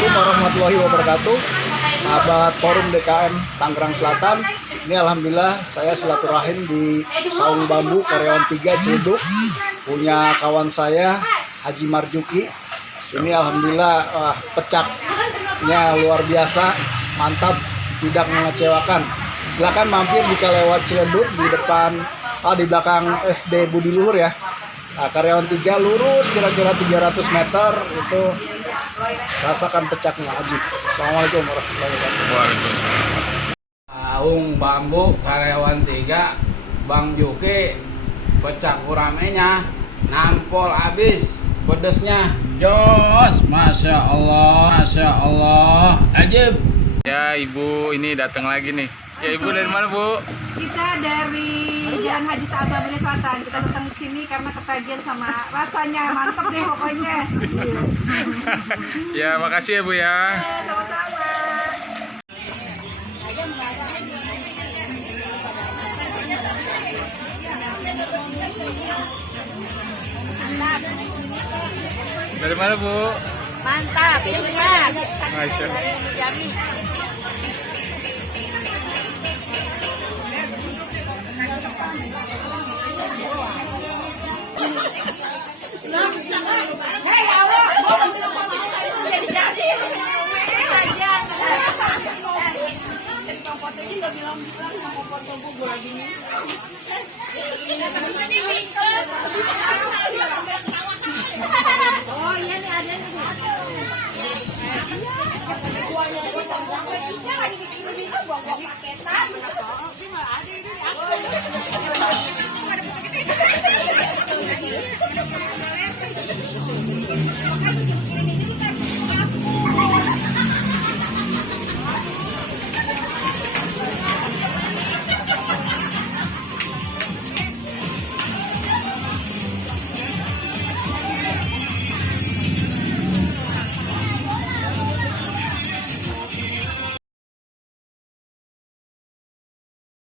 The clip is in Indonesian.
Assalamualaikum warahmatullahi wabarakatuh. Sahabat Forum DKM Tangerang Selatan. Ini alhamdulillah saya silaturahim di Saung Bambu Karyawan 3 Ciledug. Punya kawan saya Haji Marjuki. Ini alhamdulillah pecaknya luar biasa, mantap, tidak mengecewakan. Silakan mampir jika lewat Ciledug di depan di belakang SD Budi Luhur ya. Karyawan 3 lurus kira-kira 300 meter itu rasakan pecaknya Haji. Assalamualaikum warahmatullahi wabarakatuh. Saung Bambu Karyawan 3 Bang Juki, pecak uramenya, nampol habis, pedesnya jos, masya Allah, ajib. Ya ibu ini datang lagi nih. Ya ibu dari mana bu? Kita dari Jalan Haji Sabah Bali Selatan. Kita datang ke sini karena ketagihan sama rasanya mantep deh pokoknya. Ya makasih ya bu ya. Sama-sama. Dari mana bu? Mantap, enak. Masya Allah. Oh iya nih ada nih.